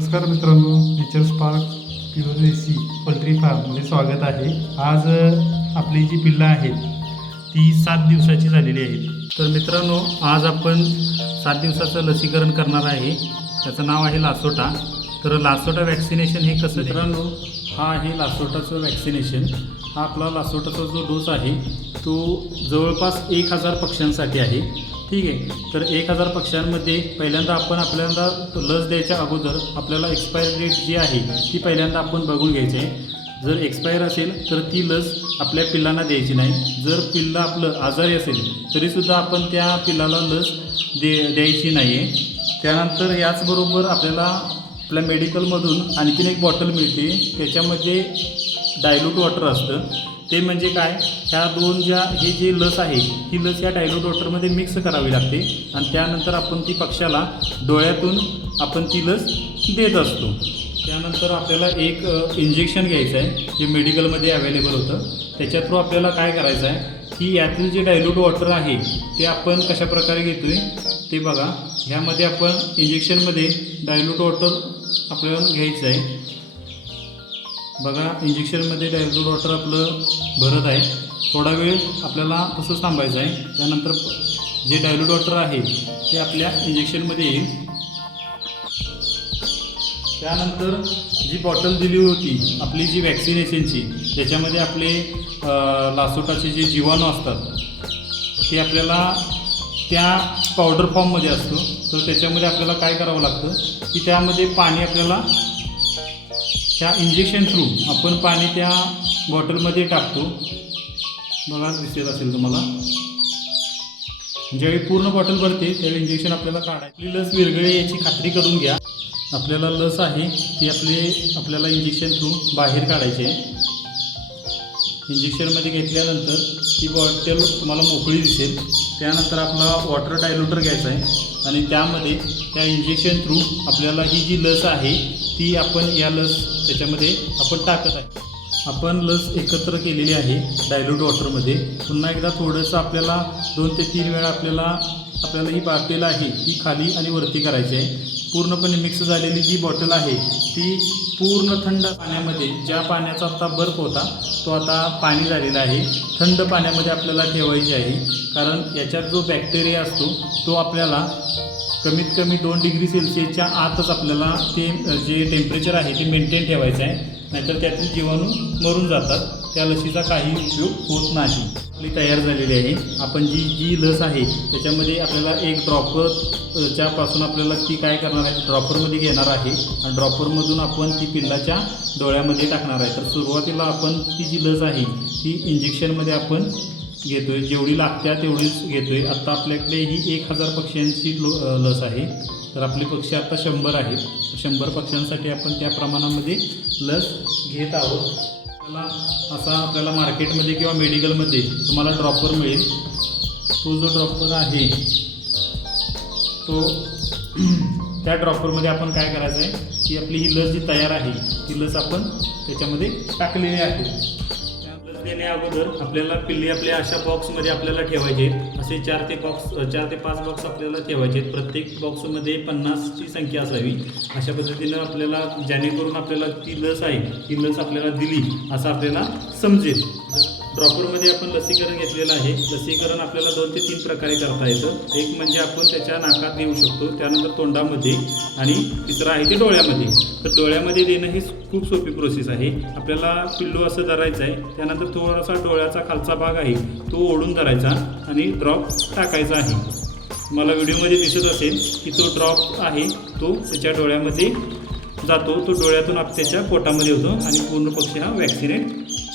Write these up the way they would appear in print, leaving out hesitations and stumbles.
नमस्कार मित्रांनो, nature spark pure देसी poultry फार्ममध्ये स्वागत आहे। आज आपली जी पिल्लं आहेत ती 7 दिवसाची झालेली आहेत। तर मित्रांनो, आज आपण 7 दिवसाचं लसीकरण करणार आहे। त्याचं नाव आहे लासोटा। तर लासोटा वॅक्सिनेशन हे कसं मित्रांनो, हा आहे लासोटाचं वॅक्सिनेशन। हा आपला लासोटाचा जो डोस आहे तो जवळपास 1000 पक्ष्यांसाठी आहे। ठीक आहे। तर 1000 पक्ष्यांमध्ये पहिल्यांदा आपल्याला लस द्यायच्या अगोदर आपल्याला एक्सपायरी डेट जी आहे ती पहिल्यांदा आपण बघून घ्यायची आहे। जर एक्सपायर असेल तर ती लस आपल्या पिल्लांना द्यायची नाही। जर पिल्लं आपलं आजारी असेल तरीसुद्धा आपण त्या पिल्लाला लस द्यायची नाही आहे। त्यानंतर याचबरोबर आपल्या मेडिकलमधून आणखीन एक बॉटल मिळते, त्याच्यामध्ये डायल्यूट वॉटर असतं। ते म्हणजे काय, ह्या हे जे लस आहे ही लस या डायल्यूट वॉटरमध्ये मिक्स करावी लागते आणि त्यानंतर आपण ती पक्ष्याला डोळ्यातून आपण ती लस देत असतो। त्यानंतर आपल्याला एक इंजेक्शन घ्यायचं आहे जे मेडिकलमध्ये अवेलेबल होतं। त्याच्या थ्रू आपल्याला काय करायचं आहे की यातील जे डायल्यूट वॉटर आहे ते आपण कशाप्रकारे घेतो आहे ते बघा। ह्यामध्ये आपण इंजेक्शनमध्ये डायल्यूट वॉटर आपल्याला घ्यायचं आहे। बघा, इंजेक्शनमध्ये डायल्यूट वॉटर आपलं भरत आहे। थोडा वेळ आपल्याला तसंच थांबायचं आहे। त्यानंतर जे डायल्यूट वॉटर आहे ते आपल्या इंजेक्शनमध्ये येईल। त्यानंतर जी बॉटल दिली होती आपली जी वॅक्सिनेशनची, त्याच्यामध्ये आपले लासोटाचे जे जीवाणू असतात ते आपल्याला त्या पावडर फॉर्ममध्ये असतो। तर त्याच्यामध्ये आपल्याला काय करावं लागतं की त्यामध्ये पाणी आपल्याला त्या इंजेक्शन थ्रू आपण पाणी त्या बॉटलमध्ये टाकतो। बघा, दिसत असेल तुम्हाला। ज्यावेळी पूर्ण बॉटल भरते त्यावेळी इंजेक्शन आपल्याला काढायची। आपली लस विरघळे याची खात्री करून घ्या। आपल्याला लस आहे ती आपल्याला इंजेक्शन थ्रू बाहेर काढायची आहे। इंजेक्शनमध्ये घेतल्यानंतर ती बॉटल तुम्हाला मोकळी दिसेल। त्यानंतर आपला वॉटर डायल्यूटर घ्यायचा आहे आणि त्यामध्ये त्या इंजेक्शन थ्रू आपल्याला ही जी लस आहे ती आपण या लस त्याच्यामध्ये आपण टाकत आहे। आपण लस एकत्र केलेली आहे डायल्यूट वॉटरमध्ये। पुन्हा एकदा थोडंसं आपल्याला 2 ते 3 वेळा आपल्याला ही बॉटल आहे ती खाली आणि वरती करायची आहे। पूर्णपणे मिक्स झालेली जी बॉटल आहे ती पूर्ण थंड पाण्यामध्ये, ज्या पाण्याचा आता बर्फ होता तो आता पाणी झालेला आहे, थंड पाण्यामध्ये आपल्याला ठेवायची आहे। कारण याच्यात जो बॅक्टेरिया असतो तो आपल्याला कमीत कमी 2 डिग्री सेल्सिअसच्या आतच आपल्याला ते जे टेम्परेचर आहे ते मेंटेन ठेवायचं आहे, नाहीतर त्यातील जीवाणू मरून जातात। त्या लसीचा काही उपयोग होत नाही। आपली तयार झालेली आहे। आपण जी लस आहे त्याच्यामध्ये आपल्याला एक ड्रॉपरच्यापासून आपल्याला ती काय करणार आहे, ड्रॉपरमध्ये घेणार आहे आणि ड्रॉपरमधून आपण ती पिल्लाच्या डोळ्यामध्ये टाकणार आहे। तर सुरुवातीला आपण ती जी लस आहे ती इंजेक्शनमध्ये आपण घेतो आहे, जेवढी लागत्या तेवढीच घेतो आहे। आत्ता आपल्याकडे ही 1000 पक्ष्यांची लस आहे। तर आपले पक्षी आता 100 आहेत। 100 पक्ष्यांसाठी आपण त्या प्रमाणामध्ये लस घेत आहोत। आपल्याला मार्केटमध्ये किंवा मेडिकलमध्ये तुम्हाला ड्रॉपर मिळेल। तो जो ड्रॉपर आहे तो त्या ड्रॉपरमध्ये आपण काय करायचं आहे की आपली ही लस जी तयार आहे ती लस आपण त्याच्यामध्ये टाकलेली आहे। देणे अगोदर आपल्याला पिल्ली आपल्या अशा बॉक्समध्ये आपल्याला ठेवायचे आहेत। असे 4 ते 5 बॉक्स आपल्याला ठेवायचे आहेत। प्रत्येक बॉक्समध्ये 50ची संख्या असावी। अशा पद्धतीनं आपल्याला, जेणेकरून आपल्याला ती लस आहे ती लस आपल्याला दिली असं आपल्याला समजेल। ड्रॉपरमध्ये आपण लसीकरण घेतलेलं आहे। लसीकरण आपल्याला 2 ते 3 प्रकारे करता येतं। एक म्हणजे आपण त्याच्या नाकात देऊ शकतो, त्यानंतर तोंडामध्ये, आणि तिसरं आहे ते डोळ्यामध्ये। तर डोळ्यामध्ये देणं ही खूप सोपी प्रोसेस आहे। आपल्याला पिल्लू असं धरायचं आहे, त्यानंतर थोडासा डोळ्याचा खालचा भाग आहे तो ओढून धरायचा आणि ड्रॉप टाकायचा आहे। मला व्हिडिओमध्ये दिसत असेल की तो ड्रॉप आहे तो त्याच्या डोळ्यामध्ये जातो, तो डोळ्यातून त्याच्या पोटामध्ये होतो आणि पूर्ण पक्षी हा वॅक्सिनेट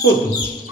होतो।